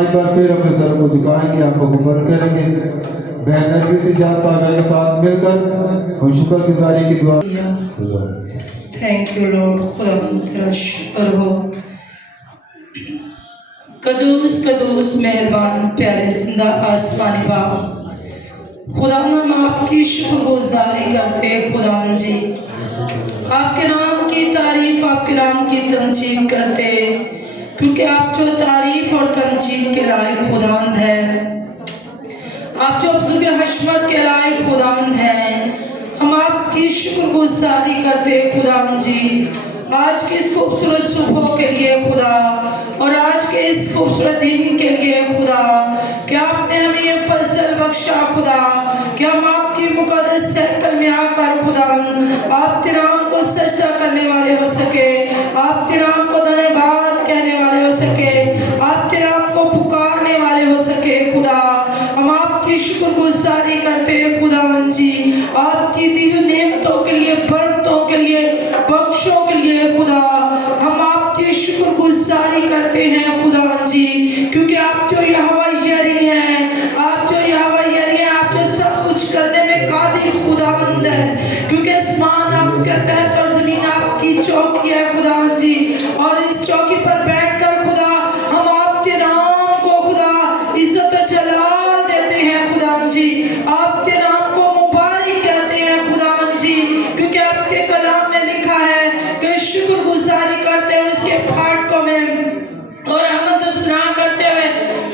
एक बार फिर अपने सर को झुकाएंगे, आंखों को बंद करेंगे, बहन किसी जात साहब के साथ मिलकर हम शुक्र गुजारी की दुआ। थैंक यू लॉर्ड, खुदा तेरा शुक्र हो। कदूस कदूस मेहरबान प्यारे जिंदा आसमानी बाप, खुदा हम आपकी शुक्रगुजारी करते हैं खुदावन जी, आपके नाम की तारीफ, आपके नाम की तमजीद करते हैं, क्योंकि आप जो तारीफ और तमजीद के लायक खुदावंद हैं, आप जो बुजुर्ग हशमत के लायक खुदावंद हैं। हम आपकी शुक्रगुजारी करते हैं खुदावंद जी, आज के इस खूबसूरत सुबह के लिए खुदा, और आज के इस खूबसूरत दिन के लिए खुदा, कि आपने हमें ये फजल बख्शा खुदा, कि हम आपकी मुकद्दस सहकल में आकर खुदावंद आपके नाम को सजदा करने वाले हो सके, आपके नाम को धन्यवाद कहने वाले हो सके, आपके नाम को पुकारने वाले हो सके खुदा। हम आपकी शुक्रगुजारी करते हैं खुदावंद जी, आपकी दी हुई नेमतों के लिए, बरकतों के लिए, बख्शों के लिए खुदा, हम आपकी शुक्रगुजारी करते हैं खुदावंद जी, क्योंकि आप जो यहोवा यरी हैं, आप जो यहोवा यरी हैं, आप जो सब कुछ करने में कादिर खुदावंद है, क्योंकि आसमान आपके तहत और जमीन आपकी चौकी है खुदावंद जी, और इस चौकी पर बैठकर खुदा हम आपके नाम को खुदा इज्जत और जलाल देते हैं खुदावंद जी, आपके नाम को मुबारक कहते हैं खुदावंद जी, क्योंकि आपके कलाम में लिखा है कि शुक्रगुजारी करते हुए उसके फाटकों में और हमद सुना करते हुए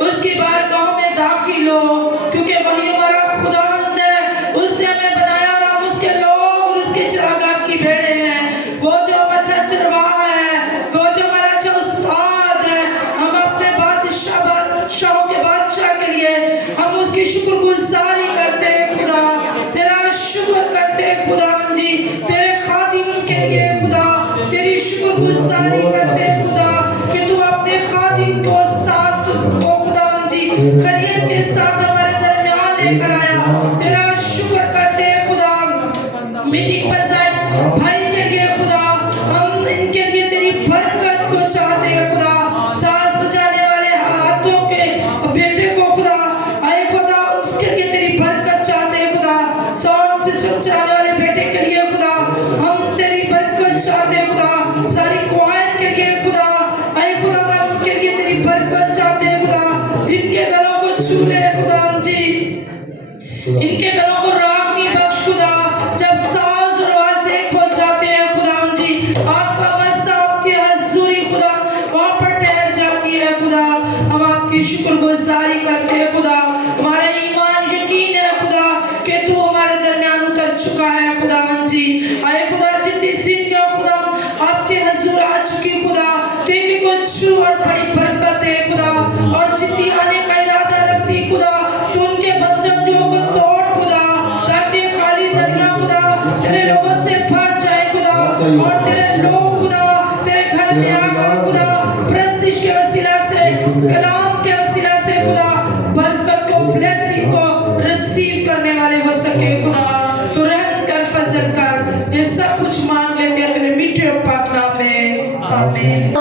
उसकी बारगाहों में दाखिल हो, क्योंकि वही हमारा खुदावंद है, उसने हमें बनाया और हम उसके लोग और उसके चिरागाह की भेड़े हैं। वो जो अच्छा चरवाहा है, वो जो हमारा अच्छा उस्ताद है, हम अपने बादशाहों के बादशाह के लिए हम उसकी शुक्रगुजारी करते हैं खुदा, तेरा शुक्र करते हैं खुदावंद जी, तेरे खादिम के लिए खुदा तेरी शुक्रगुजारी करते हैं खुदा, कि तू अपने खादिम को साथ को खुदावंद जी खलील के साथ हमारे दरमियान लेकर आया, तेरा शुक्र करते हैं खुदा। मीटिंग पर साहब भाई के लिए खुदा, हम इनके लिए तेरी बरकत को चाहते हैं खुदा, साज बजाने वाले हाथों के बेटे को खुदा, आए खुदा उसके लिए तेरी बरकत चाहते हैं खुदा, साउंड सिस्टम चलाने वाले बेटे के लिए खुदा हम तेरी बरकत चाहते हैं खुदा, सारी क्वायर के लिए खुदा, आए खुदा हम उनके लिए तेरी बरकत चाहते हैं खुदा, जिनके गलों को छू ले खुदा जी, इनके गलों को रागनी बख्श खुदा, जब साज और आवाज एक हो जाते हैं खुदा जी, आपका मस्सा आपकी हजूरी खुदा वहां पर ठहर जाती है खुदा। हम आपकी शुक्रगुजारी करते हैं खुदा, हमारा ईमान यकीन है खुदा कि तू हमारे दरमियान उतर चुका है खुदावंद जी, आए खुदा जितनी जिंदगी खुदा आपके हजूर आ चुकी खुदा, तेरे कुछ और बड़ी बरकत है खुदा, और जितनी आने का इरादा रखती खुदा, तू उनके बंधन जो को तोड़ खुदा, ताकि खाली दरिया खुदा तेरे लोगों से भर जाए खुदा, और तेरे लोग खुदा तेरे घर में आकर खुदा प्रस्तिश के वसीला से, कलाम के वसीला से खुदा बरकत को, ब्लेसिंग को रिसीव करने वाले हो सके खुदा। तो रहम कर, फजल कर, ये सब कुछ मांग ले आमीन।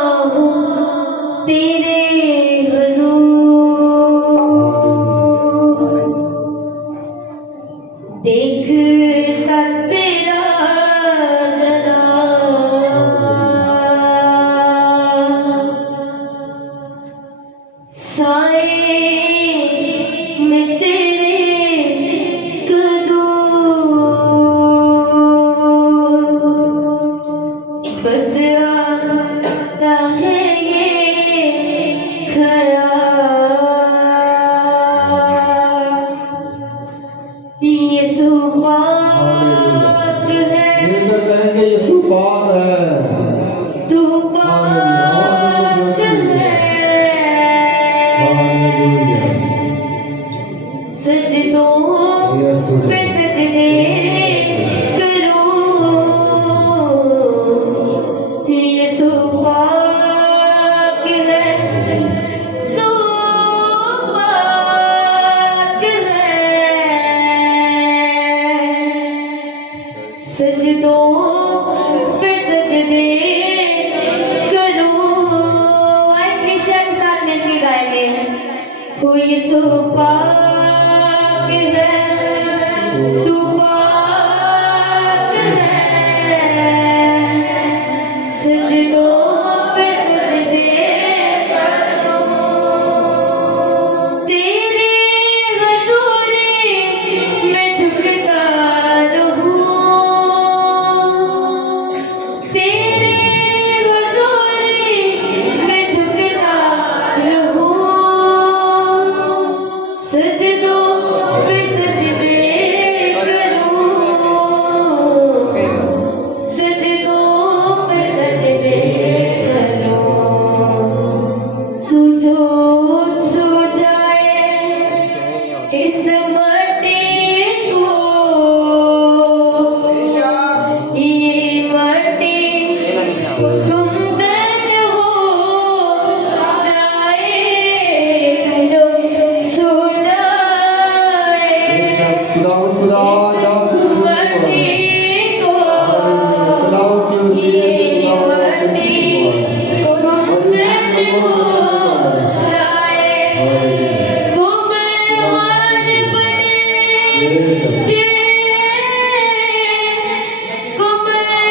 तेरे हुजूर देखता तेरा जलाल साए में तेरे कदम बस आता है ये ख्याल यीशु पाक है मिलकर कहेंगे यीशु पाक है तू पाक है सजदों पे सजदे करूं यीशु पाक है तू पाक है सजदों पे सजदे करूं अपनी के साथ मिलकर गाएंगे हो यीशु पाक है तू पाक है सजदों पे सजदे तेरे हुजूरी में झुकता रहूं तेरे हुजूरी में झुकता रहूं सजदों पे सजदे करूं सजदों पे सजदे करूं तू जो छू जाए इस माटी को ये माटी गुमदन हो जाए तू जो छू जाए खुदा माटी को ये माटी गुमदन हो जाए गुमान बने गुमान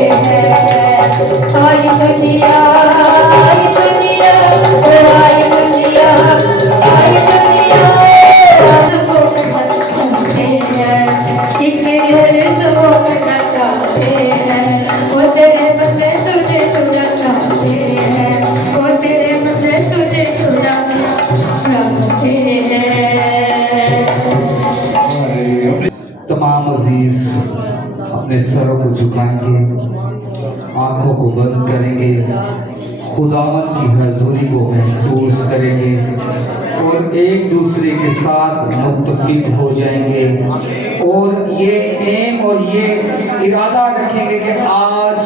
आई दुनिया आई दुनिया आई दुनिया आई दुनिया वो करना चाहते हैं एक अर्ज़ वो करना चाहते हैं वो तेरे बंदे तुझे छूना चाहते हैं वो तेरे बंदे तुझे छूना चाहते हैं। तमाम अजीज अपने सरों को झुकाएंगे, आंखों को बंद करेंगे, खुदावन की हजूरी को महसूस करेंगे और एक दूसरे के साथ मुत्तफिक हो जाएंगे और ये एम और ये इरादा रखेंगे कि आज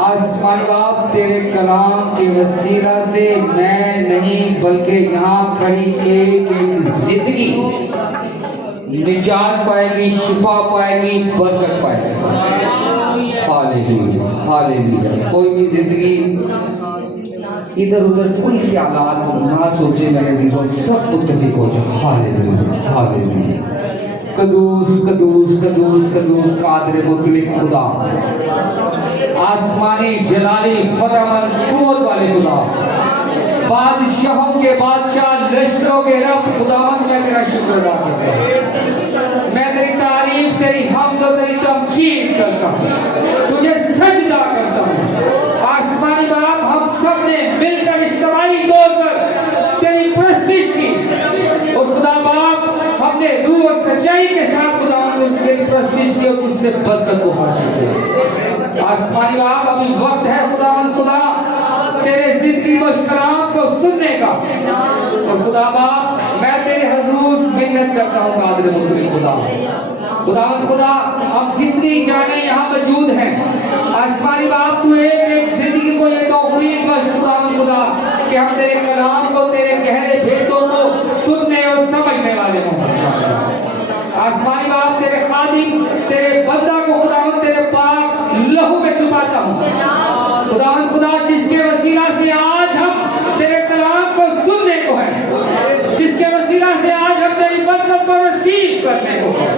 आसमानी बाप तेरे कलाम के वसीला से मैं नहीं बल्कि यहाँ खड़ी एक एक जिंदगी निजात पाएगी, शिफा पाएगी, बरकत पाएगी। Hallelujah hallelujah. कोई भी जिंदगी इधर उधर कोई ख्यालात ना सोचे मेरे अजीजों, सब मुत्तफिक हो जाए। Hallelujah hallelujah. कदूस कदूस कदूस कदूस कादिर मुतलिक खुदा, आसमानी जलाली फतहमंद कुव्वत वाले खुदा, बादशाहों के बादशाह, लश्करों के रब खुदावंद, मैं तेरा शुक्र अदा करता हूँ। मैं तेरी तारीफ, तेरी हमद और तेरी तमजीद करता हूँ, तुझे सजदा करता हूँ। आसमानी बाप, हम सब ने मिलकर इज्तिमाई तौर पर तेरी प्रस्तिश की और खुदा बाप हमने रूह और सच्चाई के साथ खुदावंद तेरी प्रस्तिश की और तुझसे बरकत को हासिल किया। आसमानी बाप, अभी वक्त है खुदावंद खुदा तेरे जिंदगी व कलाम को सुनने का और खुदा बाप मैं तेरे हुजूर मिन्नत करता हूँ कादिर मुतलिक खुदा। खुदावंद खुदा, हम जितनी जाने यहाँ मौजूद हैं, आसमानी बाप तू एक एक जिंदगी को ये तौफीक बख्श खुदावंद खुदा कि हम तेरे कलाम को, तेरे गहरे भेदों को सुनने और समझने वाले हों। आसमानी बाप, तेरे खादिम, तेरे बंदा को खुदावंद तेरे पाक लहू में छुपाता हूँ खुदावंद खुदा, जिसके वसीला से आज हम तेरे कलाम को सुनने को है, जिसके वसीला से आज हम तेरी बरकत को रिसीव करने को है।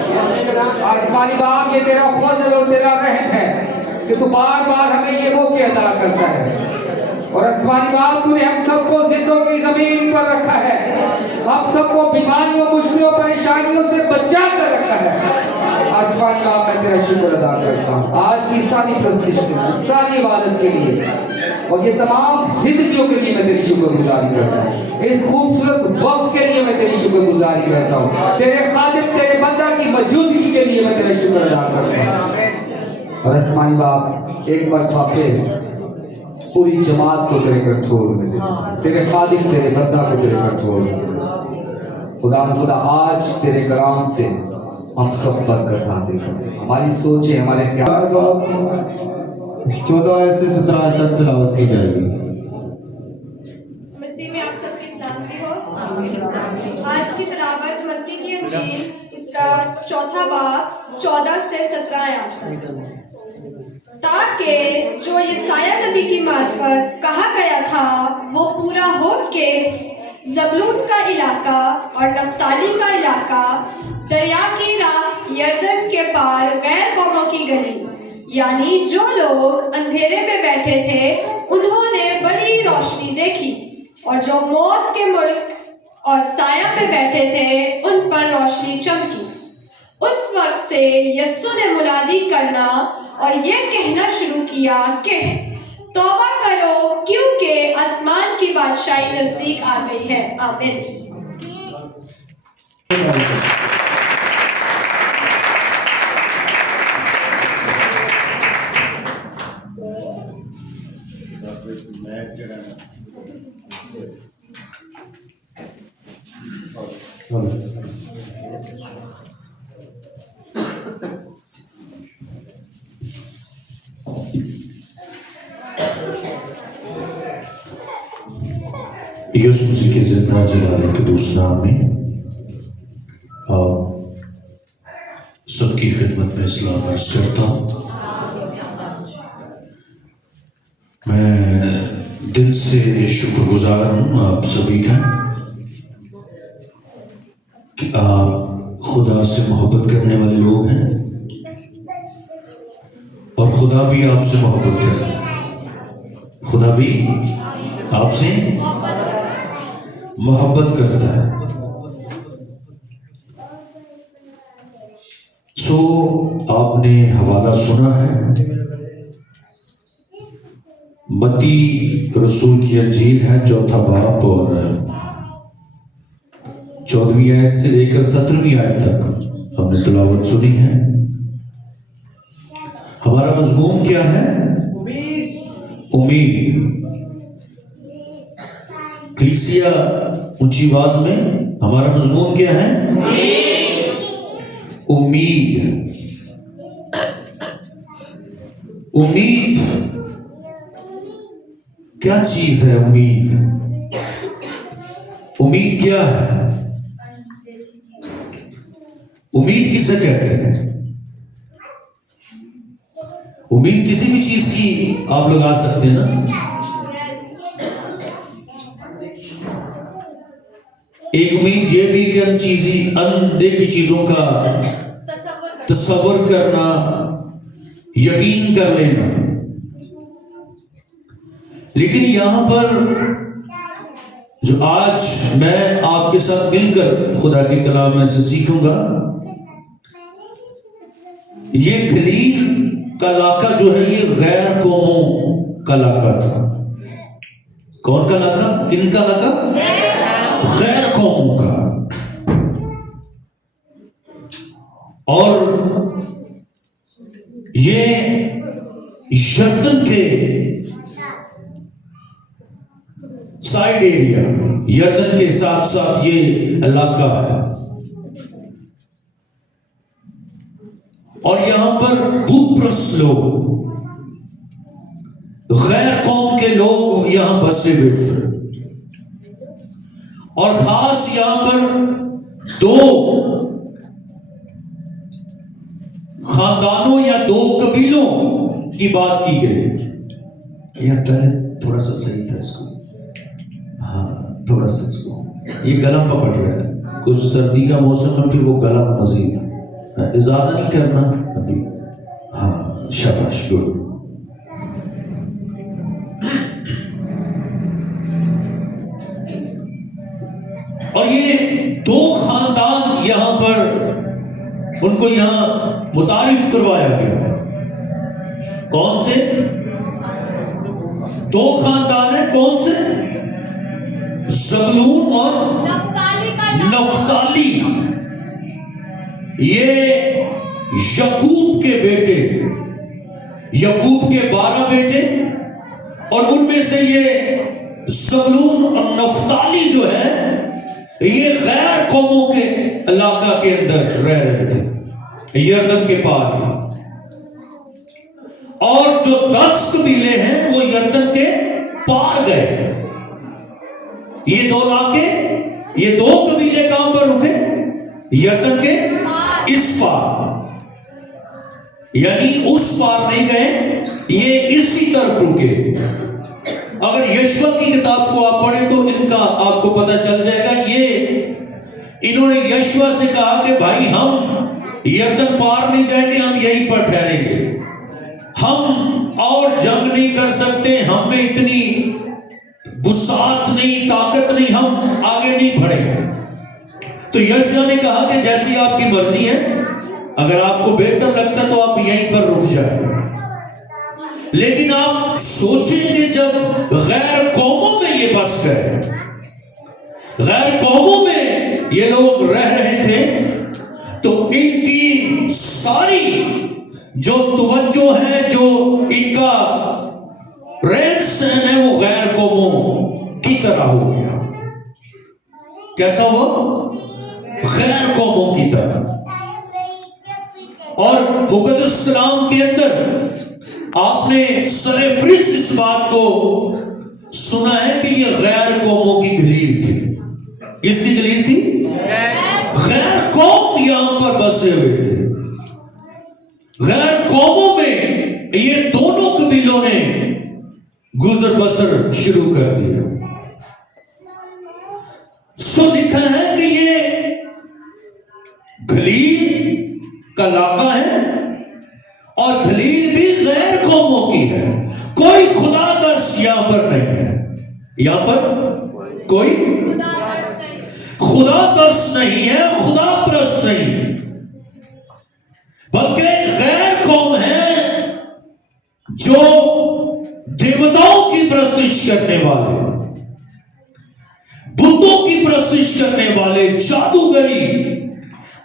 आसमानी बाप, ये तेरा फजल और तेरा रहम है कि तू बार बार हमें ये मौके अता करता है और आसमानी बाप तूने हम सबको जिंदों की जमीन पर रखा है, हम सबको बीमारियों, मुश्किलों, परेशानियों से बचा कर रखा है। आसमानी बाप, मैं तेरा शुक्र अदा करता हूँ आज की सारी प्रस्तिश के लिए, सारी इबादत के लिए और ये तमाम जिंदगियों के लिए मैं तेरी शुक्रगुजारी करता हूँ। इस खूबसूरत वक्त के लिए मैं तेरी शुक्रगुजारी करता हूँ। तेरे खादिम, तेरे बंदा की मौजूदगी के लिए मैं तेरा शुक्र अदा करता हूँ। और आसमानी बाप, एक बार फिर पूरी जमात को तेरे कंट्रोल में दे, तेरे खादिम, तेरे बंदा को तेरे कंट्रोल में दे। खुदा खुदा, आज तेरे कलाम से हम सब बरकत हासिल करें, हमारी सोचें, हमारे ख्याल 14 से 17 तक तिलावत की जाएगी। मसीह में आप सबकी सलामती हो। आज की तिलावत मत्ती की अंजील उसका 4 बाब 14 से 17 आयत, ताकि जो यशायाह नबी की मार्फत कहा गया था वो पूरा हो के ज़बूलून का इलाका और नफ्ताली का इलाका, दरिया की राह यरदन के पार गैर कौमों की गली, यानी जो लोग अंधेरे में बैठे थे उन्होंने बड़ी रोशनी देखी, और जो मौत के मुल्क और साया में बैठे थे उन पर रोशनी चमकी। उस वक्त से यस्सु ने मुनादी करना और ये कहना शुरू किया कि तौबा करो क्योंकि आसमान की बादशाही नजदीक आ गई है। आमीन। यीशु मसीह के जिंदा जलाले के दूसरा में सबकी खिदमत में सलाम अर्ज करता हूँ। मैं दिल से शुक्रगुजार हूँ आप सभी का कि आप खुदा से मोहब्बत करने वाले लोग हैं और खुदा भी आपसे मोहब्बत करता है, खुदा भी आपसे मोहब्बत करता है। सो आपने हवाला सुना है, मत्ती रसूल की अंजील है 4 बाब और 14वीं आयत से लेकर 17वीं आयत तक हमने तिलावत सुनी है। हमारा मज़मून क्या है? उम्मीद। कलीसिया ऊंची आवाज में हमारा मज़मून क्या है? उम्मीद। उम्मीद क्या चीज है? उम्मीद, उम्मीद क्या है? उम्मीद किसे कहते हैं? उम्मीद किसी भी चीज की आप लगा सकते हैं ना। एक उम्मीद ये भी कि अनदेखी चीजों का तसव्वुर करना, यकीन कर लेना। लेकिन यहां पर जो आज मैं आपके साथ मिलकर खुदा के कलाम में से सीखूंगा, ये गलील का इलाका जो है ये गैर कौमों का इलाका था। कौन का इलाका? किन का इलाका? गैर कौमों का। और ये यर्दन के साइड एरिया, यर्दन के साथ साथ ये इलाका है। और यहां पर बुतप्रस्त लोग, गैर कौम के लोग यहां बसे हुए थे। और खास यहां पर 2 खानदानों या 2 कबीलों की बात की गई। यह पहले थोड़ा सा सही था, इसको हाँ थोड़ा सा इसको, ये गला पकड़ रहा है। कुछ सर्दी का मौसम है, फिर वो गला मजीद ज्यादा नहीं करना अभी। हाँ शाबाश, गुड। और ये 2 खानदान यहां पर उनको यहां मुतारिफ करवाया गया। कौन से 2 खानदान है? कौन से? ज़बूलून और नफ्ताली। ये याकूब के बेटे, याकूब के 12 बेटे, और उनमें से ये ज़बूलून और नफ्ताली जो है ये गैर कौमों के इलाका के अंदर रह रहे थे, यर्दन के पार। और जो 10 कबीले हैं वो यर्दन के पार गए। ये 2 इलाके, ये 2 कबीले कहां पर रुके? यर्दन के इस पार, यानी उस पार नहीं गए, ये इसी तरफ रुके। अगर यशवा की किताब को आप पढ़ें तो इनका आपको पता चल जाएगा। ये इन्होंने यशवा से कहा कि भाई हम यर्दन पार नहीं जाएंगे, हम यहीं पर ठहरेंगे, हम और जंग नहीं कर सकते, हम में इतनी बुसात नहीं, ताकत नहीं, हम आगे नहीं बढ़ेंगे। तो यशवा ने कहा कि जैसी आपकी मर्जी है, अगर आपको बेहतर लगता तो आप यहीं पर रुक जाए। लेकिन आप सोचेंगे जब गैर कौमों में ये बस गए, गैर कौमों में ये लोग रह रहे थे, तो इनकी सारी जो तवज्जो है, जो इनका रहन सहन है, वो गैर कौमों की तरह हो गया। कैसा हुआ? गैर कौमों की तरह। और मुकद्दस कलाम के अंदर आपने सरफरिस्त इस बात को सुना है कि ये गैर कौमों की दलील थी। किसकी दलील थी? गैर कौम यहां पर बसे हुए थे। गैर कौमों में ये दोनों कबीलों ने गुजर बसर शुरू कर दिया। सो लिखा है कि ये गलील का इलाका है और गलील भी गैर है। कोई खुदा दर्श यहां पर नहीं है। यहां पर कोई खुदा दर्श नहीं है, खुदा परस्त नहीं, बल्कि गैर कौम है जो देवताओं की प्रस्तुति करने वाले, बुतों की प्रस्तुति करने वाले, जादूगरी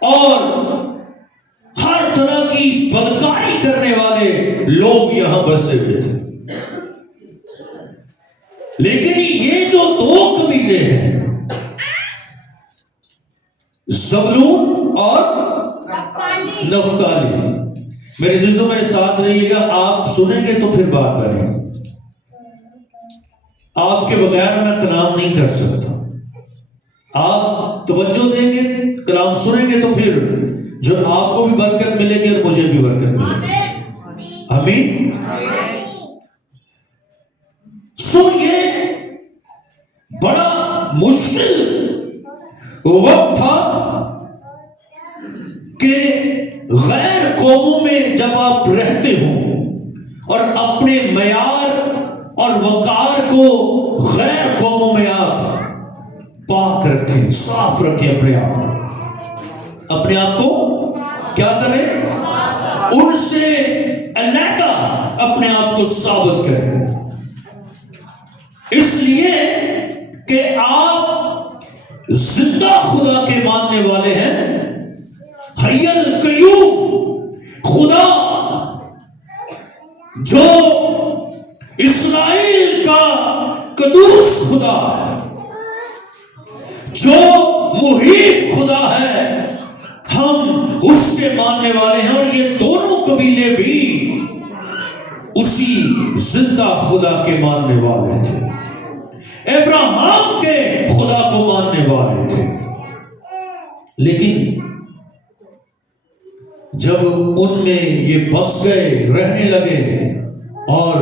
और हर तरह की बदकारी करने वाले लोग यहां बसे हुए थे। लेकिन ये जो दो कबीले हैं, ज़बूलून और नफ्ताली, मेरे अज़ीज़ों मेरे साथ रहिएगा। आप सुनेंगे तो फिर बात बनेगी। आपके बगैर मैं कलाम नहीं कर सकता। आप तवज्जो देंगे, कलाम सुनेंगे तो फिर जो आपको भी बरकत मिलेगी और मुझे भी बरकत मिलेगी। आमीन। सो ये बड़ा मुश्किल वक्त था कि गैर कौमों में जब आप रहते हो और अपने मयार और वकार को गैर कौमों में आप पाक रखें, साफ रखें, अपने आप को क्या करें, उनसे अलग अपने आप को साबित करें, इसलिए कि आप जिंदा खुदा के मानने वाले हैं। हय्युल कय्यूम खुदा जो इस्राएल का कदूस खुदा है, जो मुहीब खुदा है, हम उसके मानने वाले हैं। और ये दोनों कबीले भी उसी जिंदा खुदा के मानने वाले थे, अब्राहम के खुदा को मानने वाले थे। लेकिन जब उनमें ये बस गए, रहने लगे और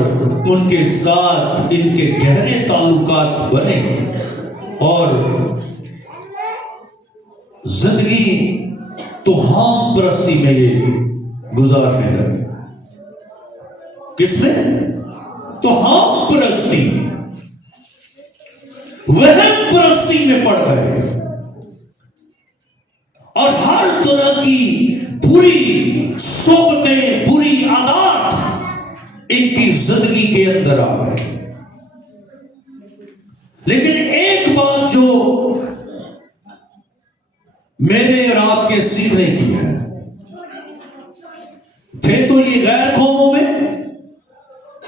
उनके साथ इनके गहरे ताल्लुकात बने और जिंदगी तुहाम परस्ती में ये गुजारने लगे। किसने? तुहाम परस्ती, वहम परस्ती में पड़ गए और हर तरह की बुरी सोबतें, बुरी आदत इनकी जिंदगी के अंदर आ गए। लेकिन एक बात जो मेरे और आपके सीखने की है, थे तो ये गैर कौमों में,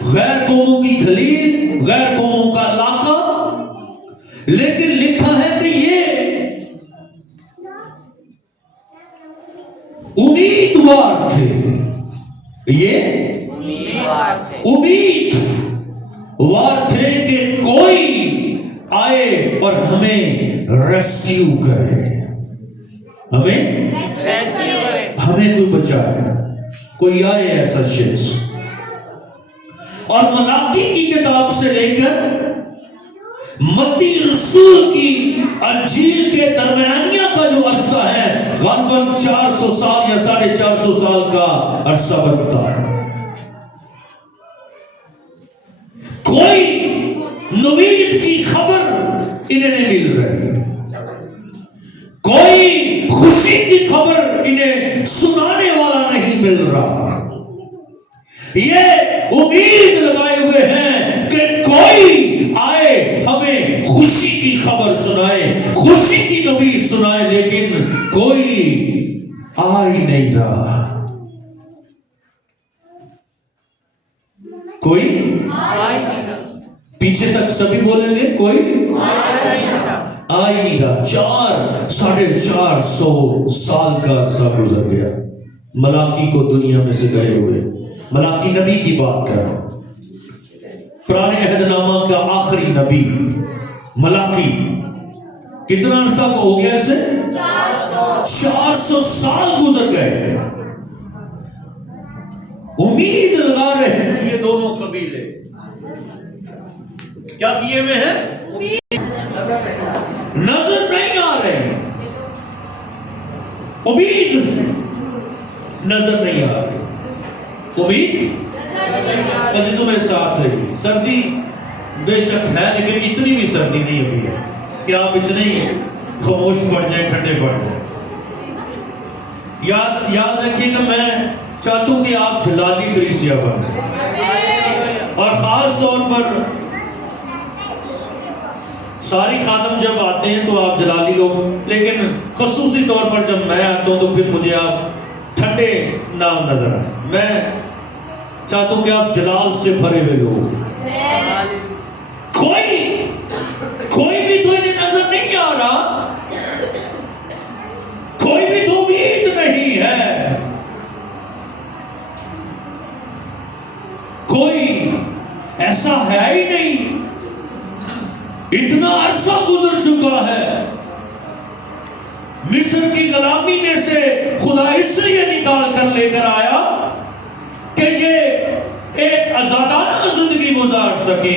गैर कौमों की दलील, गैर कौमों का इलाका, लेकिन लिखा है कि ये उम्मीदवार थे, ये उम्मीदवार थे कि कोई आए और हमें रेस्क्यू करे, हमें कोई बचाए, कोई आए ऐसा शख्स। और मलाकी की किताब से लेकर मत्ती रसूल की अंजील के दरमियानिया का जो अरसा है, गलबन 400 साल या 450 साल का अरसा बनता है। कोई नवीद की खबर इन्हें नहीं मिल रही, कोई खुशी की खबर इन्हें सुनाने वाला नहीं मिल रहा। ये उम्मीद लगाए हुए हैं कि कोई आए हमें खुशी की खबर सुनाए, खुशी की नवीद सुनाए, लेकिन कोई आ ही नहीं रहा। कोई पीछे तक सभी बोलेंगे, कोई आ ही नहीं रहा। 400-450 साल का अरसा गुजर गया मलाकी को दुनिया में से गए हुए। मलाकी नबी की बात कर रहा हूं, पुराने अहदनामा का आखिरी नबी मलाकी। कितना अरसा हो गया इसे? 400 साल गुजर गए। उम्मीद लगा रहे हैं ये दोनों कबीले, क्या किए हुए हैं? नजर नहीं आ रहे, उम्मीद नजर नहीं आ रही, उम्मीद अजीजों मेरे साथ रहिए। सर्दी बेशक है, लेकिन इतनी भी सर्दी नहीं अभी है कि आप इतने ही खामोश पड़ जाए, ठंडे पड़ जाए। याद रखिएगा, मैं चाहता हूं कि आप जलाली कलीसिया बन जाए। और खास तौर पर सारी खादम जब आते हैं तो आप जलाली लोग, लेकिन खसूसी तौर पर जब मैं आता हूं तो फिर मुझे आप ठंडे नाम नजर आए। मैं चाहता हूं कि आप जलाल से भरे हुए लोग, कोई भी तो इन्हें नजर नहीं आ रहा, कोई भी तो उम्मीद नहीं है, कोई ऐसा है ही नहीं। इतना अरसा गुजर चुका है, मिस्र की गुलामी में से खुदा इसलिए निकाल कर लेकर आया कि ये एक आजादाना जिंदगी गुजार सके,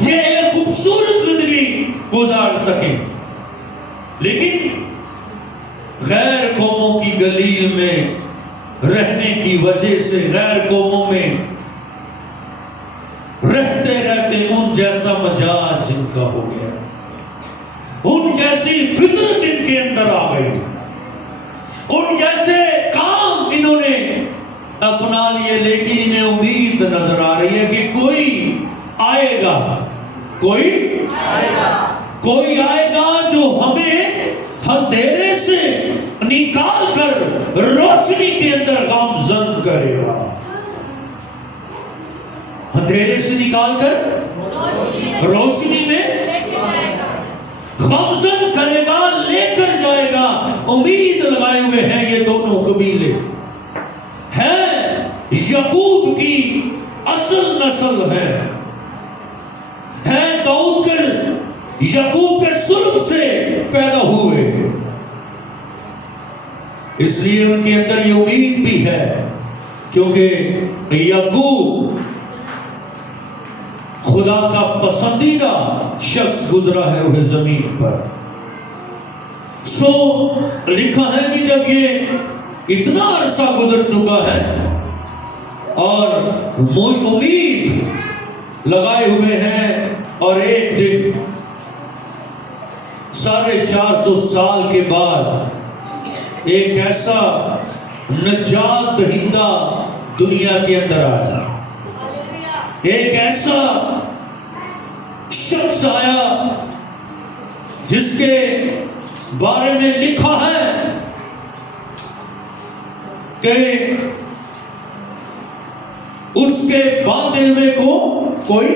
ये एक खूबसूरत जिंदगी गुजार सके। लेकिन गैर कौमों की गलील में रहने की वजह से, गैर कौमों में रहते रहते उन जैसा मजाज इनका हो गया, उन जैसी फितरत इनके अंदर आ गई, उन जैसे काम इन्होंने अपना लिए। लेकिन इन्हें उम्मीद नजर आ रही है कि कोई आएगा, कोई आएगा जो हमें अंधेरे से निकाल कर रोशनी के अंदर गामजन करेगा। अंधेरे से निकाल कर रोशनी में गामजन करेगा, लेकर जाएगा। उम्मीद लगाए हुए हैं ये दोनों कबीले, हैं याकूब की असल नस्ल है दाऊद के, याकूब के सुल्ब से पैदा हुए, इसलिए उनके अंदर ये उम्मीद भी है, क्योंकि याकूब खुदा का पसंदीदा शख्स गुजरा है वह जमीन पर। सो लिखा है कि जब ये इतना अरसा गुजर चुका है और उम्मीद लगाए हुए हैं, और एक दिन 450 साल के बाद एक ऐसा नजात दहिंदा दुनिया के अंदर आया, एक ऐसा शख्स आया जिसके बारे में लिखा है कि उसके बांधे हुए को कोई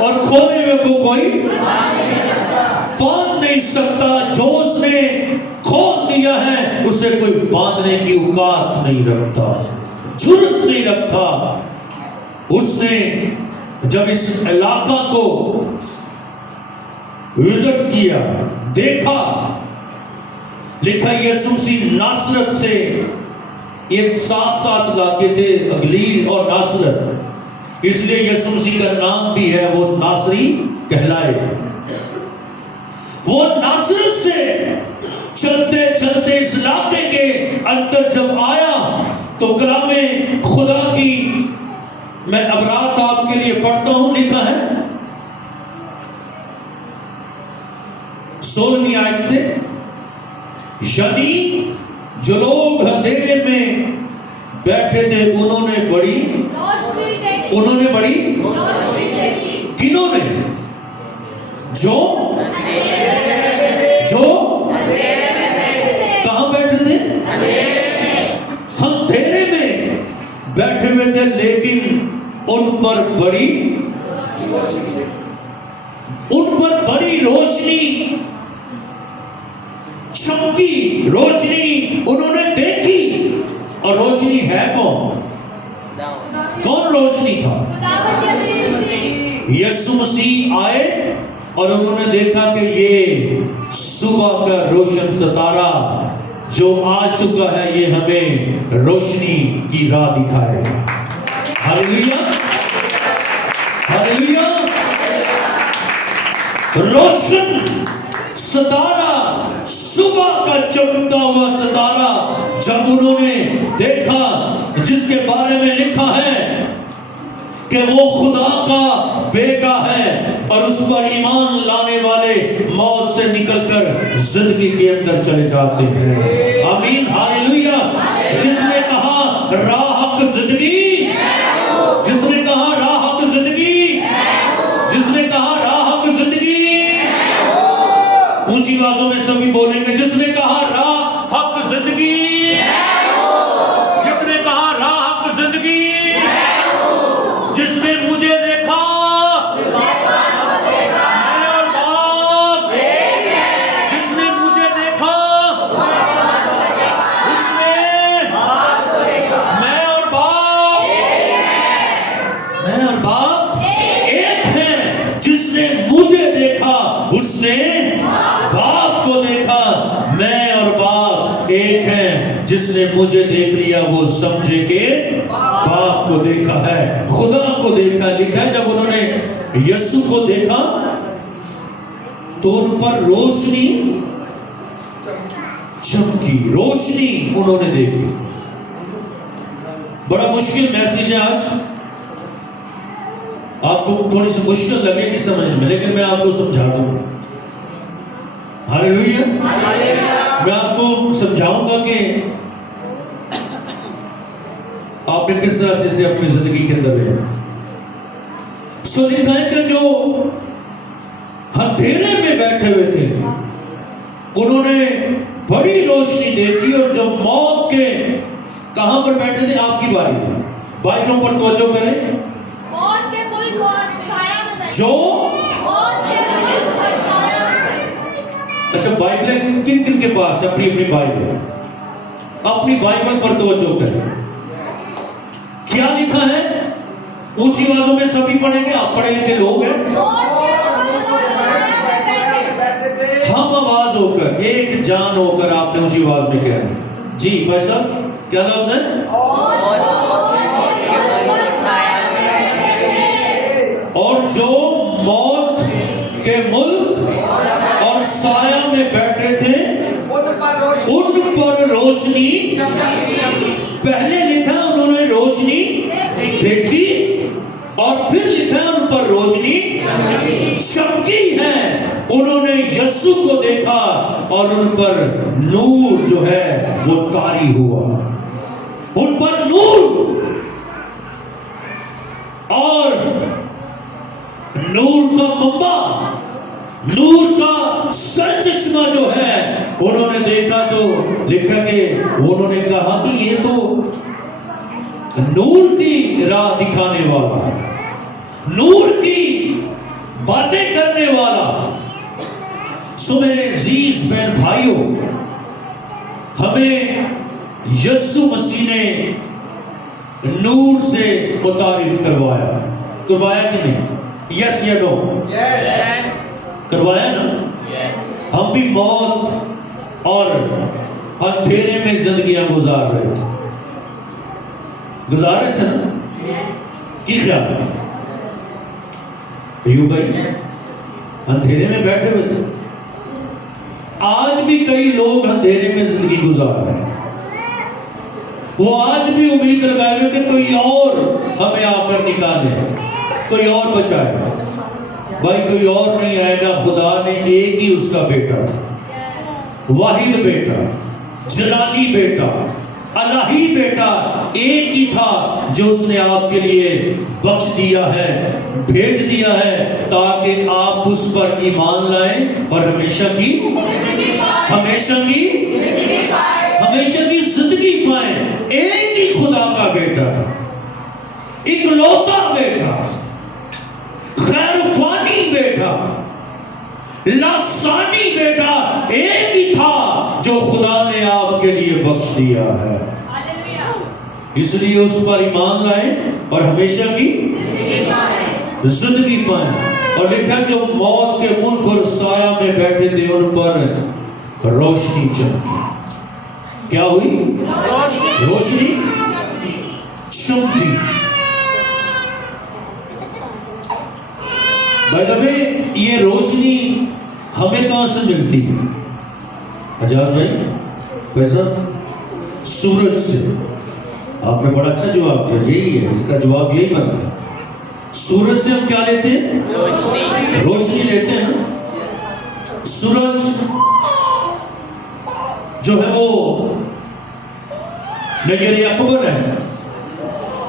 और खोले हुए को कोई बांध नहीं सकता। जो उसने खोल दिया है उसे कोई बांधने की औकात नहीं रखता, जुर्रत नहीं रखता। उसने जब इस इलाका को विजिट किया, देखा, लिखा यीशु मसीह नासरत से, एक साथ इलाके थे गलील और नासरत, इसलिए यीशु मसीह का नाम भी है वो नासरी कहलाए। वो नासरत से चलते चलते इस इलाके के अंदर जब आया तो कलामे खुदा की मैं अबरात आपके लिए पढ़ता हूं, लिखा है 16वीं आयत से, यानी जो लोग अंधेरे में बैठे थे उन्होंने बड़ी किन्होंने जो कहां बैठे थे? अंधेरे में बैठे हुए थे, लेकिन उन पर बड़ी रोशनी चमकी, रोशनी उन्होंने देखी। और रोशनी है कौन रोशनी था? यीशु मसीह आए और उन्होंने देखा कि ये सुबह का रोशन सितारा जो आ चुका है, ये हमें रोशनी की राह दिखाएगा। Hallelujah, hallelujah. रोशन सितारा, सुबह का चमकता हुआ सितारा जब उन्होंने देखा, जिसके बारे में कि वो खुदा का बेटा है और उस पर ईमान लाने वाले मौत से निकलकर जिंदगी के अंदर चले जाते हैं। आमीन, हालेलुया। जिसने कहा राह हक जिंदगी, जिसने कहा राह हक जिंदगी, जिसने कहा राह हक जिंदगी, ऊंची आवाजों में सभी बोलेंगे, जिसने कहा राह हक जिंदगी, जिसने कहा राह हक जिंदगी, जिसने मुझे देखा मैं और बाप, जिसने मुझे देखा उसने मैं और बाप, मैं और बाप एक है। जिसने मुझे देखा उसने बाप को देखा। मैं और बाप एक हैं। जिसने मुझे देख लिया वो समझे के बाप को देखा है, खुदा को देखा। लिखा है जब उन्होंने यीशु को देखा तो उन पर रोशनी चमकी, रोशनी उन्होंने देखी। बड़ा मुश्किल मैसेज है आज, आपको थोड़ी सी मुश्किल लगेगी समझने में, लेकिन मैं आपको समझा दूंगा। हालेलुया। मैं आपको समझाऊंगा कि आपने किस तरह से इसे अपनी जिंदगी के अंदर लेना। सो लिखा है कि जो अंधेरे में बैठे हुए थे उन्होंने बड़ी रोशनी देखी, और जो मौत के कहां पर बैठे थे, आपकी बारी में बाइबलों पर तवज्जो करें। मौत के मुल्क और साया में बैठे। जो मौत के मुल्क और साया में। अच्छा, बाइबलें किन किन के पास है? अपनी अपनी बाइबल, अपनी बाइबल पर तवज्जो करें। क्या लिखा है? ऊंची आवाजों में सभी पढ़ेंगे। आप पढ़े लिखे लोग हैं। हम आवाज होकर, एक जान होकर आपने ऊंची आवाज में कहा जी। भाई साहब क्या लफ्ज है? और जो मौत के मुल्क और साया में बैठे थे उन पर रोशनी। पहले लिखा उन्होंने रोशनी देखी, और फिर लिखा उन पर रोशनी चमकी है। उन्होंने यीशु को देखा और उन पर नूर जो है वो तारी हुआ, उन पर नूर, और नूर का मंबा, नूर का सरचश्मा जो है उन्होंने देखा। तो लिखा कि उन्होंने कहा कि ये तो नूर की राह दिखाने वाला, नूर की बातें करने वाला। सो मेरे अजीज बहन भाइयों, हमें यीशु मसीह ने नूर से मुतारिफ करवाया कि नहीं? यस या नो? करवाया ना? हम भी मौत और अंधेरे में जिंदगियां गुजार रहे थे ना? की ख्याल अयूब भाई? अंधेरे में बैठे हुए थे। आज भी कई लोग अंधेरे में जिंदगी गुजार रहे हैं। वो आज भी उम्मीद लगाए हुए कि कोई और हमें आकर निकाले, कोई और बचाए। भाई कोई और नहीं आएगा, खुदा ने एक ही उसका बेटा था, वाहिद बेटा, जलाली बेटा, अलाही बेटा एक ही था जो उसने आपके लिए बख्श दिया है, भेज दिया है, ताकि आप उस पर ईमान लाएं और हमेशा की जिंदगी पाएं। एक ही खुदा का बेटा था, इकलौता बेटा, खैरफानी बेटा, लासानी बेटा एक ही था जो खुदा ने आपके लिए बख्श दिया है। इसलिए उस पर ईमान लाएं और हमेशा की जिंदगी पाएं। और लिखा जो मौत के मुल्क और साया में बैठे थे उन पर रोशनी चमकी। क्या हुई? रोशनी चमकी। भाई तभी ये रोशनी हमें कहां से मिलती है? आजाद भाई पैसा सूरज से। आपने बड़ा अच्छा जवाब दिया, यही है, इसका जवाब यही बनता है। सूरज से हम क्या लेते हैं? रोशनी लेते हैं ना। सूरज जो है वो नजर अकबर है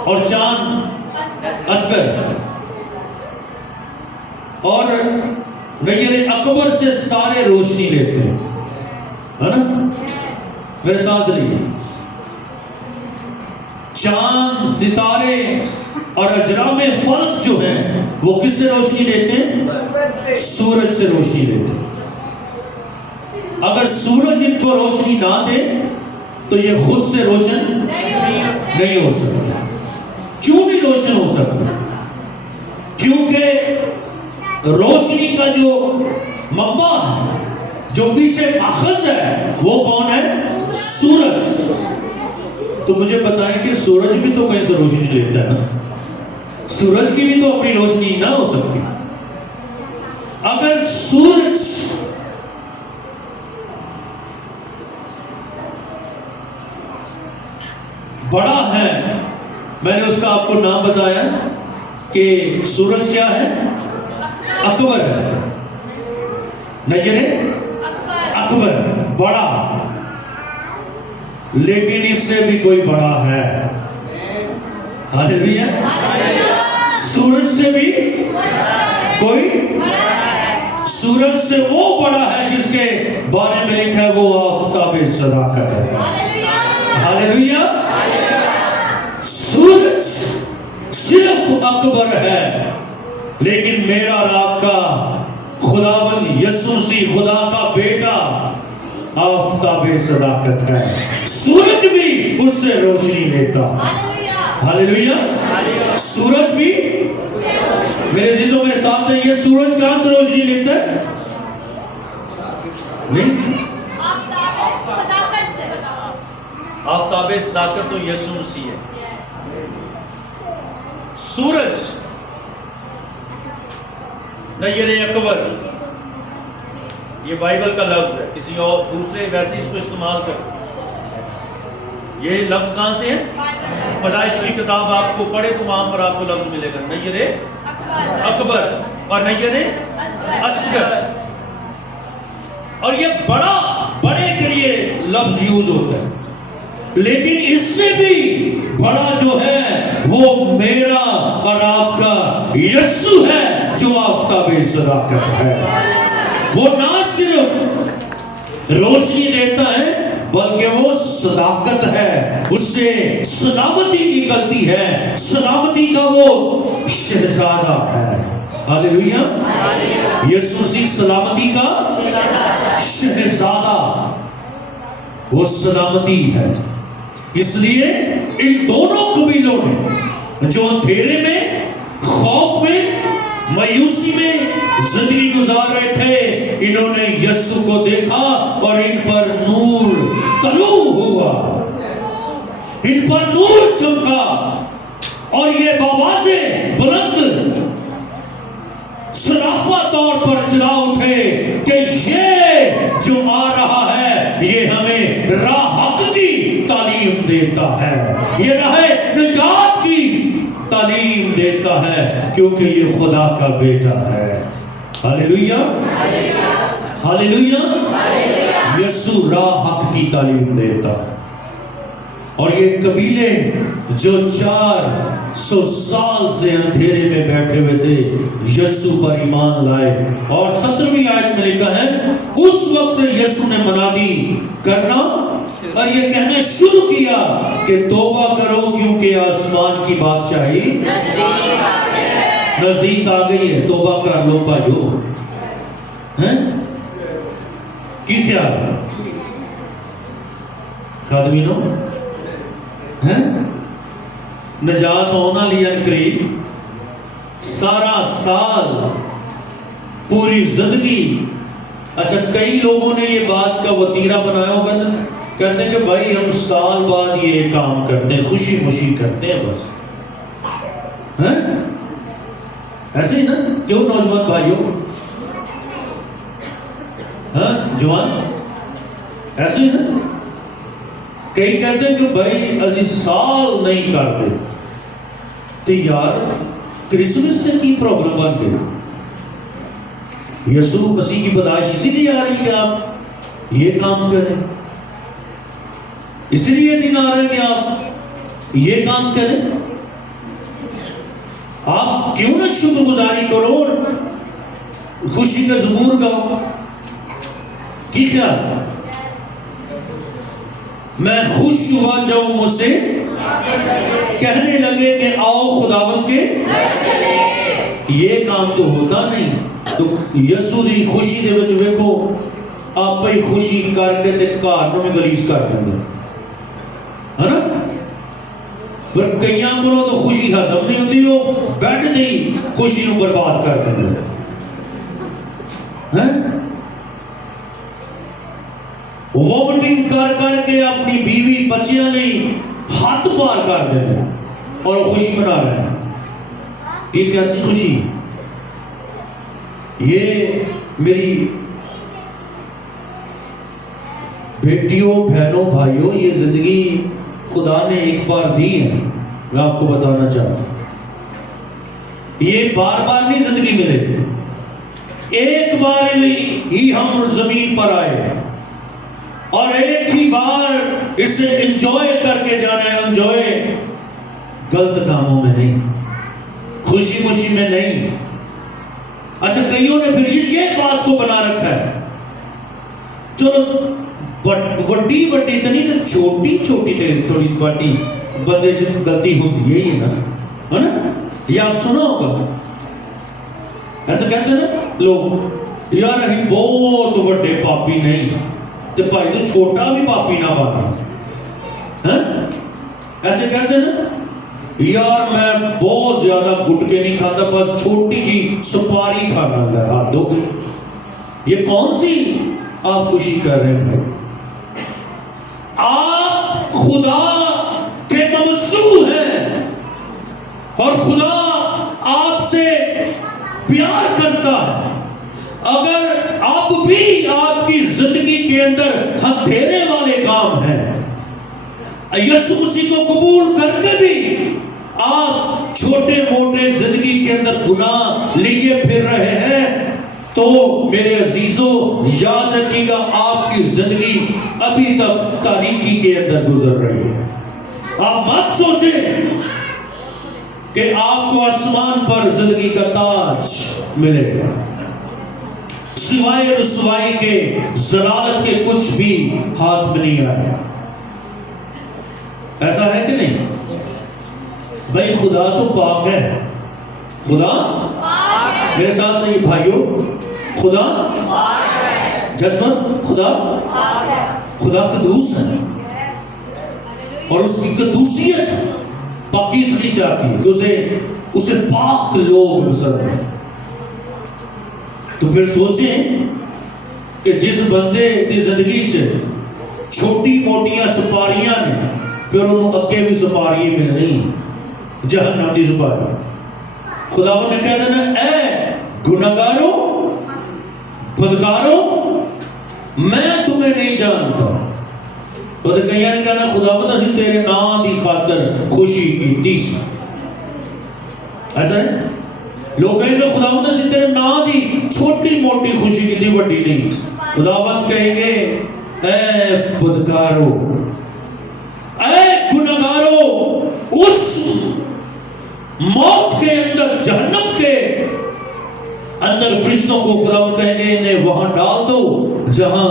और चांद असगर है। और नजर अकबर से सारे रोशनी लेते हैं, है ना? मेरे साथ रहिए। चांद, सितारे और अजराम फल्क जो हैं वो किससे रोशनी लेते हैं? सूरज से रोशनी लेते हैं। अगर सूरज इनको रोशनी ना दे तो ये खुद से रोशन नहीं हो सकता। क्यों नहीं रोशन हो सकता? क्योंकि रोशनी का जो मब्बा है, जो पीछे माखज है, वो कौन है? सूरज। तो मुझे बताएं कि सूरज भी तो कहीं से रोशनी लेता है ना। सूरज की भी तो अपनी रोशनी ना हो सकती। अगर सूरज बड़ा है, मैंने उसका आपको नाम बताया कि सूरज क्या है? अकबर है। नजरे अकबर, बड़ा, लेकिन इससे भी कोई बड़ा है। हालेलुया। सूरज से भी कोई, सूरज से वो बड़ा है जिसके बारे में लिखा है वो आफ़ताब सदाकत है। हालेलुया। सूरज सिर्फ अकबर है, लेकिन मेरा और आपका खुदावन यीशु मसीह, खुदा का बेटा, आफ़ताब सदाकत है। सूरज भी उससे रोशनी लेता। हालेलुया। सूरज भी, मेरे अजीजों मेरे साथ है, ये सूरज कहां से रोशनी लेता है? नहीं, आफ़ताब सदाकत तो यीशु मसीह है। सूरज नजर अकबर, ये बाइबल का लफ्ज है, किसी और दूसरे वैसे इसको इस्तेमाल कर। ये लफ्ज कहां से है? पैदाइश की किताब आपको पढ़े तो वहां पर आपको लफ्ज मिलेगा, नजर अकबर और नजर असगर। और ये बड़ा, बड़े के लिए लफ्ज यूज होता है, लेकिन इससे भी बड़ा जो है वो मेरा और आपका यीशु है, जो आफ़ताब सदाकत है। वो ना सिर्फ रोशनी देता है, बल्कि वो सदाकत है, उससे सलामती निकलती है, सलामती का वो शहजादा है। हालेलुया। यीशु मसीह सलामती का शहजादा, वो सलामती है। इसलिए इन दोनों कबीलों ने जो अंधेरे में, खौफ में, मायूसी में जिंदगी गुजार रहे थे, इन्होंने यीशु को देखा और इन पर नूर तलू हुआ, इन पर नूर चमका और ये बावाज़े बुलंद सराफा तौर पर चला उठे कि ये जो आ रहा है ये हमें राह हक की तालीम देता है, ये राह निजात की तालीम देता है, क्योंकि ये खुदा का बेटा है। हालेलुया। हालेलुया। यीशु राह हक की तालीम देता। और ये कबीले जो 400 साल से अंधेरे में बैठे हुए थे, यीशु पर ईमान लाए। और 17वीं आयत में लिखा है, उस वक्त से यीशु ने मनादी करना और ये कहना शुरू किया कि तौबा करो, क्योंकि आसमान की बादशाही नजदीक आ गई है। तौबा कर लो भाइयों, हैं? की क्या खादमीनो हैं? नजात होना लियन करीब, सारा साल, पूरी जिंदगी। अच्छा, कई लोगों ने ये बात का वतीरा बनाया होगा ना, कहते हैं कि भाई हम साल बाद ये काम करते हैं, खुशी खुशी करते हैं बस, हैं? ऐसे ही ना? क्यों नौजवान भाइयों, हाँ जवान, ऐसे ही ना? कई कहते हैं कि भाई असी साल नहीं करते। तो यार क्रिसमस से की प्रॉब्लम बन गई। यीशु मसीह की पैदाइश इसीलिए आ रही है कि आप ये काम करें, इसलिए दिन आ रहा है कि आप ये काम करें। आप क्यों ना शुक्रगुजारी करो और खुशी का ज़बूर गाओ। की क्या मैं खुश हुआ जब मुझसे कहने लगे कि आओ खुदावन के, ये काम तो होता नहीं। तो यीशु दी खुशी दे विच वेखो आप ही खुशी करके ते घर में गलीस कर देंगे, है ना। पर कईयां को तो खुशी खत्म नहीं होती, वो बैठ दी खुशी को बर्बाद कर देंगे, हैं। वोमिटिंग कर करके अपनी बीवी बच्चियां लिए हाथ पार कर देंगे और खुशी मना रहे हैं। ये कैसी खुशी? ये मेरी बेटियों, बहनों, भाइयों, ये जिंदगी खुदा ने एक बार दी है। मैं आपको बताना चाहता हूं, ये बार बार नहीं जिंदगी मिलेगी। एक बार ही हम जमीन पर आए और एक ही बार इसे एंजॉय करके जाना है। एंजॉय गलत कामों में नहीं, खुशी खुशी में नहीं। अच्छा, कईयों ने फिर ये बात को बना रखा है, चलो वड्डी वड्डी तो नहीं, तो छोटी छोटी थोड़ी बाटी बंदे से गलती होती है, ये ना, है ना। ये आप सुना होगा, ऐसा कहते हैं ना लोग, यार हम बहुत बड़े पापी नहीं, तो भाई तो छोटा भी पापी ना बना, हैं। ऐसे कहते हैं ना, यार मैं बहुत ज्यादा गुटके नहीं खाता, बस छोटी जी सुपारी खाना है, हाथ दो। ये कौन सी आप खुशी कर रहे हैं भाई? आप खुदा के ममसू हैं और खुदा आपसे प्यार करता है। अगर अब भी आपकी जिंदगी के अंदर अंधेरे वाले काम हैं, यीशु मसीह को कबूल करके भी आप छोटे मोटे जिंदगी के अंदर गुनाह लिए फिर रहे हैं, तो मेरे अजीजों याद रखिएगा, आपकी जिंदगी अभी तक तारीकी के अंदर गुजर रही है। आप मत सोचें कि आपको आसमान पर जिंदगी का ताज मिलेगा, सिवाय रुसवाई के, जलालत के कुछ भी हाथ में नहीं आया। ऐसा है कि नहीं भाई? खुदा तो पाक है, खुदा मेरे साथ नहीं भाइयों, खुदा जसमत, खुदा कदूस है और उसकी कदूसियत पाकीज़गी चाहती है, तो उसे पाक लोग पसंद है। तो फिर सोचें कि जिस बंदे की जिंदगी च छोटी मोटियां सुपारियां ने, फिर उन्होंने अगे भी सुपारी मिल रही, जहन्नम की सुपारी। खुदावन ने कह देना, ऐ गुनाहगारों, बदकारों, मैं तुम्हें नहीं जानता। तो कईयां ने कहना, खुदावन असीं तेरे नाम की खातर खुशी की। ऐसा है, लोग कहेंगे खुदावन असीं तेरे नाम की छोटी मोटी खुशी की, बड़ी नहीं। खुदावन कहेंगे, ऐ बदकारों, ऐ गुनाहगारों, उस मौत के अंदर, जहन्नम के अंदर फरिश्तों को खुदावन कहेंगे, इन्हें वहां डाल दो जहां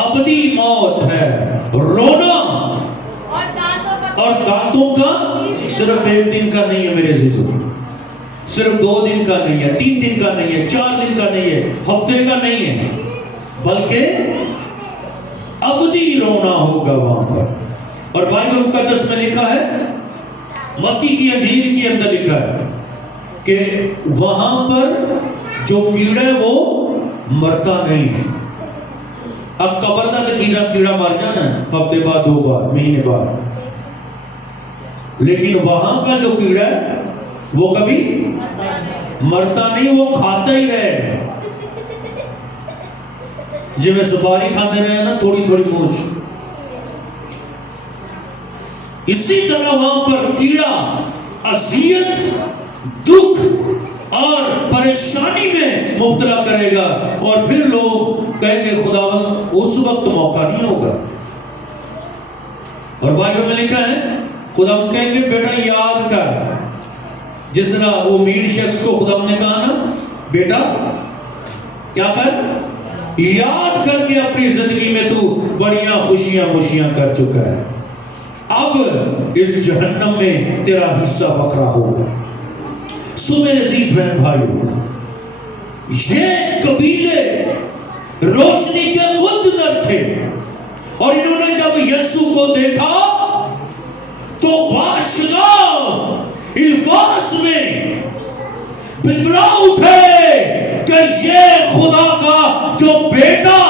अबदी मौत है, रोना और दांतों का सिर्फ एक दिन का नहीं है मेरे अजीजों, सिर्फ 2 दिन का नहीं है, 3 दिन का नहीं है, 4 दिन का नहीं है, हफ्ते का नहीं है, बल्कि अबदी रोना होगा वहां पर। और बाइबल मुकद्दस में लिखा है, मत्ती की अंजील के अंदर लिखा है कि वहां पर जो कीड़ा है वो मरता नहीं है। अब कब्र का तो कीड़ा मर जाना हफ्ते बाद, 2 बार, महीने बाद, लेकिन वहां का जो कीड़ा है वो कभी मरता नहीं, वो खाता ही रहे, जिਵੇਂ सुपारी खाते रहे ना, थोड़ी थोड़ी मूंछ। इसी तरह वहां पर कीड़ा अजियत दुख और परेशानी में मुब्तला करेगा, और फिर लोग कहेंगे खुदावंद उस वक्त मौका नहीं होगा। और बाइबल में लिखा है खुदावंद कहेंगे बेटा याद कर, जिस तरह वो मीर शख्स को खुदावंद ने कहा ना, बेटा क्या कर, याद करके अपनी जिंदगी में तू बड़ियां खुशियां कर चुका है, अब इस जहन्नम में तेरा हिस्सा बकरा होगा। सो मेरे अजीज बहन भाइयों, ये कबीले रोशनी के मुंतजर थे, और इन्होंने जब यीशु को देखा तो बादशाह इल्फास में बिलबला उठे कि ये खुदा का जो बेटा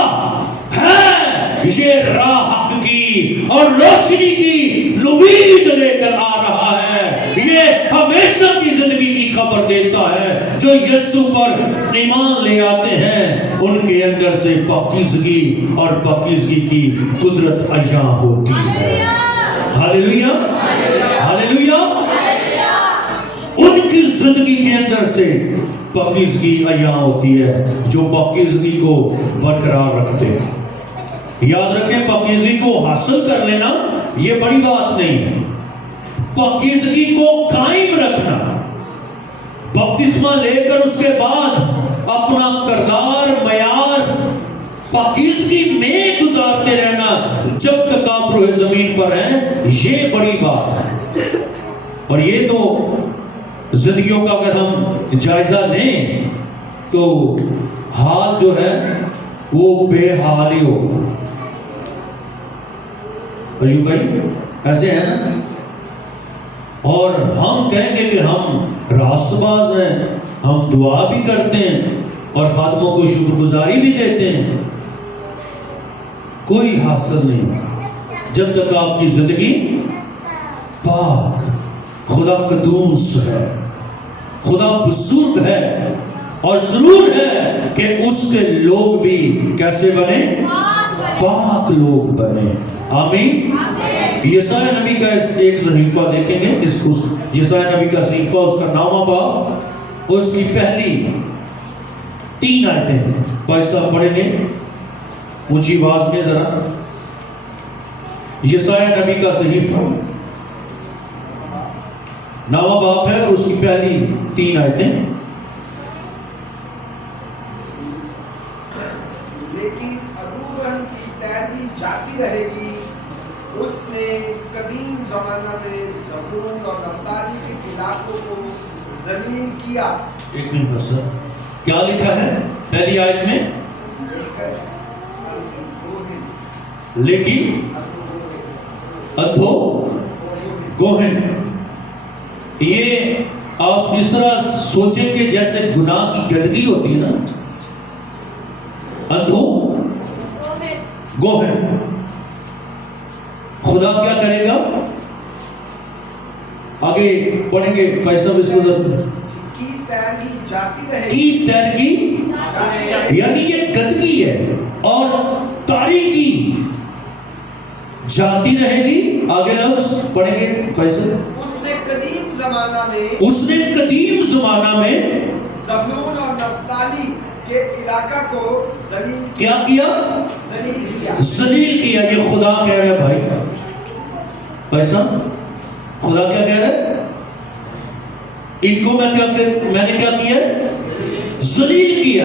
है, ये राह हक की और रोशनी की उम्मीद लेकर आ रहा है। ये हमेशा की जिंदगी की खबर देता है। जो यीशु पर ईमान ले आते हैं उनके अंदर से पाकीज़गी और पाकीज़गी की कुदरत अय्यां होती है। Hallelujah, hallelujah. उनकी जिंदगी के अंदर से पाकीज़गी अय्यां होती है, जो पाकीज़गी को बरकरार रखते हैं। याद रखें, पाकीज़गी को हासिल कर लेना ये बड़ी बात नहीं है, पाकीज़गी को कायम रखना, बपतिस्मा लेकर उसके बाद अपना किरदार मयार पाकीज़गी में गुजारते रहना जब तक आप रूह जमीन पर हैं, ये बड़ी बात है। और ये तो जिंदगियों का अगर हम जायजा लें तो हाल जो है वो बेहाल ही होगा। अजू भाई ऐसे है ना, और हम कहेंगे कि हम रास्तबाज हैं, हम दुआ भी करते हैं और खादमों को शुक्रगुजारी भी देते हैं, कोई हासिल नहीं होगा जब तक आपकी जिंदगी पाक, खुदा कदूस है, खुदा बुजुर्ग है, और जरूर है कि उसके लोग भी कैसे बने, पाक लोग बने। आमीन। यशाया नबी का एक सहीफा देखेंगे, यशाया नबी का सहीफा, उसका 9वां बाब, उसकी पहली 3 आयतें भाई साहब पढ़ेंगे ऊंची आवाज में जरा। यशाया नबी का सहीफा 9वां बाब है और उसकी पहली 3 आयतें। लेकिन अबूबकर की तैरती जाती रहेगी, उसने कदीम जमाना में ज़बूलून और नफ्ताली के इलाकों को जलील किया। एक मिनट बस, क्या लिखा है पहली आयत में? लेकिन अधो गोहें, ये आप इस तरह सोचेंगे जैसे गुनाह की गंदगी होती है ना, अधो गोहें। खुदा क्या करेगा, आगे पढ़ेंगे पैसा इसको की तैरगी जाती रहेगी, की तैरगी यानी ये गंदगी है और तारीकी जाती रहेगी। आगे लफ्ज पढ़ेंगे कैसे? उसने कदीम जमाना में, उसने कदीम जमाना में ज़बूलून और नफ्ताली के इलाका को जलील क्या किया? जलील किया। जलील किया। ये खुदा कह रहा है भाई, पैसा खुदा क्या कह रहा है? इनको मैंने क्या किया? जलील किया।